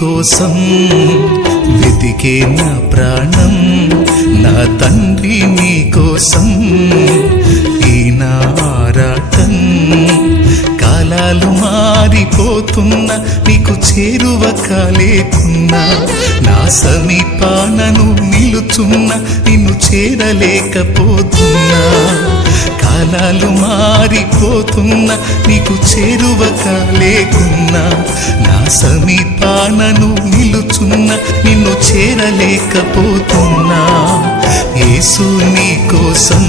కోసం వెతికే నా ప్రాణం నా తండ్రి నీ కోసం. ఈ నా ఆరాటం కాలాలు మారిపోతున్నా నీకు చేరువ కాలేకున్నా నా సమీపానను నిలుచున్నా నిన్ను చేరలేకపోతున్నా. కాలాలు మారిపోతున్నా నీకు చేరువక లేకున్నా నా సమీపానను నిలుచున్నా నిన్ను చేరలేకపోతున్నా. యేసు నీ కోసం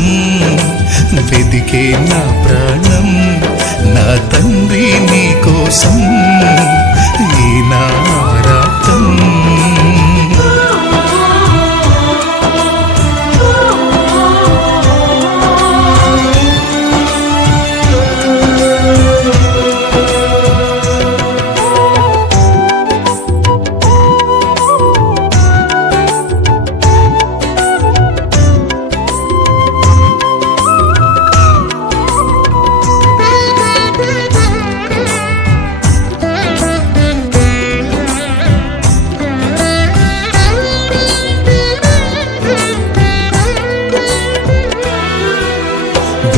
వెదికే నా ప్రాణం నా తండ్రి నీ కోసం ఈనా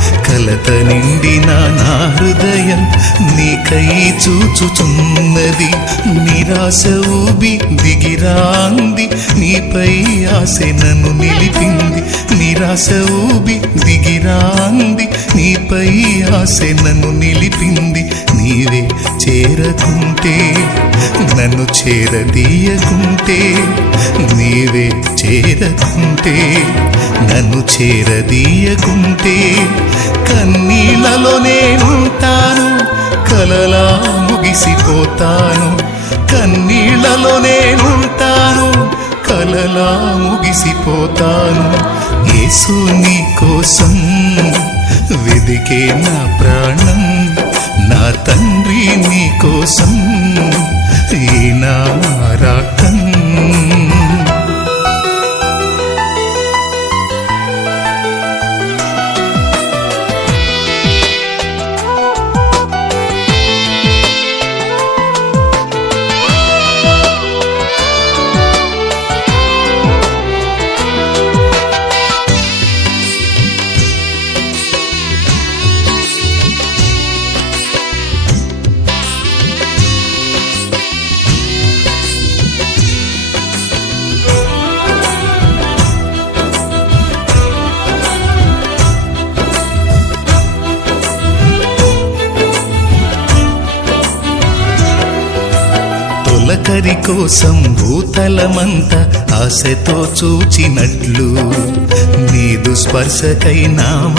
కలత నిండిన నా హృదయం నీకై చూచుచున్నది. నిరాశ ఊబి దిగిరాంది. నీపై ఆశ నన్ను నిలిపింది. నిరాశ ఊబి దిగిరాంది. నీపై ఆశ నన్ను నిలిపింది. నీవే చేరకుంటే నన్ను చేరదీయకుంటే నీవే చేరకుంటే. నన్ను చేరదీయకుంటే కన్నీళ్ళలో నేనుంటాను కలలా ముగిసిపోతాను. కన్నీళ్ళలో నేనుంటాను కలలా ముగిసిపోతాను. యేసు నీ కోసం వెదికే నా ప్రాణం నా తండ్రి నీ కోసం తొలకరి కోసం భూతలమంత ఆశతో చూచినట్లు నీదు స్పర్శకై నామ